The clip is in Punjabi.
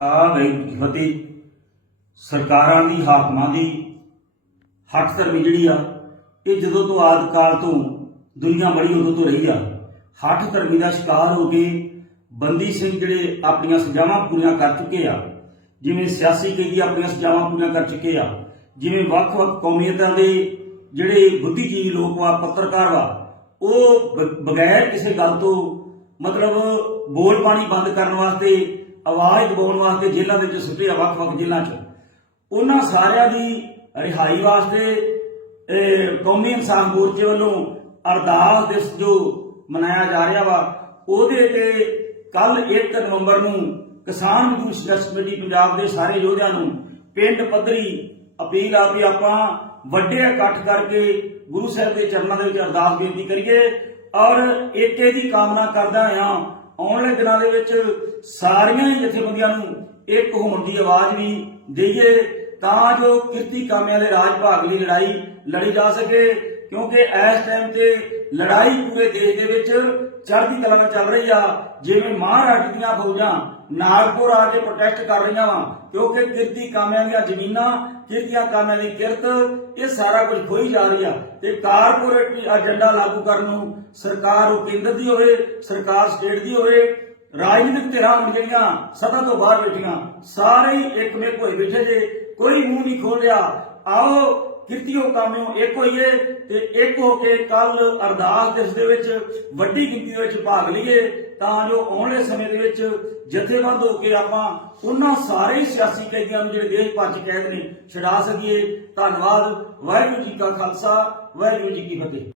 ਆ ਗਈ ਫਤਿਹ ਸਰਕਾਰਾਂ ਦੀ, ਹਾਕਮਾਂ ਦੀ, ਹੱਕ ਧਰਮੀ ਜਿਹੜੀ ਆ, ਇਹ ਜਦੋਂ ਤੋਂ ਆਦ ਕਾਲ ਤੋਂ ਦੁਨੀਆ ਬੜੀ ਉਦੋਂ ਤੋਂ ਰਹੀ ਆ ਹੱਠ ਧਰਮੀ ਦਾ ਸ਼ਿਕਾਰ ਹੋ ਕੇ ਬੰਦੀ ਸਿੰਘ ਜਿਹੜੇ ਆਪਣੀਆਂ ਸਜ਼ਾਵਾਂ ਪੂਰੀਆਂ ਕਰ ਚੁੱਕੇ ਆ, ਜਿਵੇਂ ਸਿਆਸੀ ਕਈ ਆਪਣੀਆਂ ਸਜ਼ਾਵਾਂ ਪੂਰੀਆਂ ਕਰ ਚੁੱਕੇ ਆ, ਜਿਵੇਂ ਵੱਖ-ਵੱਖ ਕੌਮੀਅਤਾਂ ਦੇ ਜਿਹੜੇ ਬੁੱਧੀਜੀਵੀ ਲੋਕ ਵਾ, ਪੱਤਰਕਾਰ ਵਾ, ਉਹ ਬ- ਬਗੈਰ ਕਿਸੇ ਗੱਲ ਤੋਂ ਮਤਲਬ ਬੋਲ ਪਾਣੀ ਬੰਦ ਕਰਨ ਵਾਸਤੇ ਆਵਾਜ਼ ਦਬਾਉਣ ਵਾਸਤੇ ਜੇਲ੍ਹਾਂ ਦੇ ਵਿੱਚ ਸੁੱਟੇ ਆ ਵੱਖ-ਵੱਖ ਜੇਲ੍ਹਾਂ 'ਚ। ਉਹਨਾਂ ਸਾਰਿਆਂ ਦੀ ਰਿਹਾਈ ਵਾਸਤੇ ਕੌਮੀ ਇਨਸਾਨ ਮੋਰਚੇ ਵੱਲੋਂ ਅਰਦਾਸ ਦਿਵਸ ਜੋ ਮਨਾਇਆ ਜਾ ਰਿਹਾ ਵਾ, ਉਹਦੇ ਤੇ ਕੱਲ 1 ਨਵੰਬਰ ਨੂੰ ਕਿਸਾਨ ਮਜ਼ਦੂਰ ਸੰਘਰਸ਼ ਕਮੇਟੀ ਪੰਜਾਬ ਦੇ ਸਾਰੇ ਯੋਧਿਆਂ ਨੂੰ ਪਿੰਡ ਪੱਧਰੀ ਅਪੀਲ ਆ ਵੀ ਆਪਾਂ ਵੱਡੇ ਇਕੱਠ ਕਰਕੇ ਗੁਰੂ ਸਾਹਿਬ ਦੇ ਚਰਨਾਂ ਦੇ ਵਿੱਚ ਅਰਦਾਸ ਬੇਨਤੀ ਕਰੀਏ ਔਰ ਏਕੇ ਦੀ ਕਾਮਨਾ ਕਰਦਾ ਹਾਂ ਆਉਣ ਵਾਲੇ ਦਿਨਾਂ ਦੇ ਵਿੱਚ ਸਾਰੀਆਂ ਹੀ ਜਥੇਬੰਦੀਆਂ ਨੂੰ ਇੱਕ ਹੋਣ ਦੀ ਆਵਾਜ਼ ਵੀ ਦਈਏ ਤਾਂ ਜੋ ਕਿਰਤੀ ਕਾਮਿਆਂ ਦੇ ਰਾਜ ਭਾਗ ਦੀ ਲੜਾਈ ਲੜੀ ਜਾ ਸਕੇ ਕਿਉਂਕਿ ਇਸ ਟਾਈਮ ਤੇ ਲੜਾਈ ਪੂਰੇ ਦੇਸ਼ ਦੇ ਵਿੱਚ ਚੜ੍ਹਦੀ ਕਲਾ ਵਿੱਚ ਚੱਲ ਰਹੀ ਆ। ਜਿਵੇਂ ਮਹਾਰਾਸ਼ਟਰ ਦੀਆਂ ਫੌਜਾਂ ਨਾਗਪੁਰ ਆ ਕੇ ਪ੍ਰੋਟੈਸਟ ਕਰ ਰਹੀਆਂ ਵਾ, ਕਿਉਂਕਿ ਕਿਰਤੀ ਕਾਮਿਆਂ ਦੀਆਂ ਜ਼ਮੀਨਾਂ, ਕਿਰਤੀਆਂ ਕਾਮਿਆਂ ਦੀ ਕਿਰਤ, ਇਹ ਸਾਰਾ ਕੁਝ ਖੋਈ ਜਾ ਰਹੀ ਆ। ਤੇ ਕਾਰਪੋਰੇਟ ਏਜੰਡਾ ਲਾਗੂ ਕਰਨ ਨੂੰ ਸਰਕਾਰ ਉਹ ਕੇਂਦਰ ਦੀ ਹੋਵੇ, ਸਰਕਾਰ ਸਟੇਟ ਦੀ ਹੋਵੇ, ਰਾਜਨੀਤਿਕ ਧਿਰਾਂ ਹੁਣ ਜਿਹੜੀਆਂ ਸਦਾ ਤੋਂ ਬਾਹਰ ਬੈਠੀਆਂ, ਸਾਰੇ ਹੀ ਇੱਕ ਇੱਕਮੇਕ ਹੋਏ ਬੈਠੇ ਜੇ, ਕੋਈ ਮੂੰਹ ਨਹੀਂ ਖੋਲ ਰਿਹਾ। ਆਓ, ਕਿਰਤੀਓ ਕਾਮਿਓ, ਇੱਕ ਹੋਈਏ ਤੇ ਇੱਕ ਹੋ ਕੇ ਕੱਲ ਅਰਦਾਸ ਦਿਵਸ ਦੇ ਵਿੱਚ ਵੱਡੀ ਗਿਣਤੀ ਦੇ ਵਿੱਚ ਭਾਗ ਲਈਏ, ਤਾਂ ਜੋ ਆਉਣ ਵਾਲੇ ਸਮੇਂ ਦੇ ਵਿੱਚ ਜਥੇਬੰਦ ਹੋ ਕੇ ਆਪਾਂ ਉਹਨਾਂ ਸਾਰੇ ਸਿਆਸੀ ਕੈਦੀਆਂ ਨੂੰ ਜਿਹੜੇ ਦੇਸ਼ ਭਰ ਚ ਕੈਦ ਨੇ, ਛਡਾ ਸਕੀਏ। ਧੰਨਵਾਦ। ਵਾਹਿਗੁਰੂ ਜੀ ਕਾ ਖਾਲਸਾ, ਵਾਹਿਗੁਰੂ ਜੀ ਕੀ ਫਤਿਹ।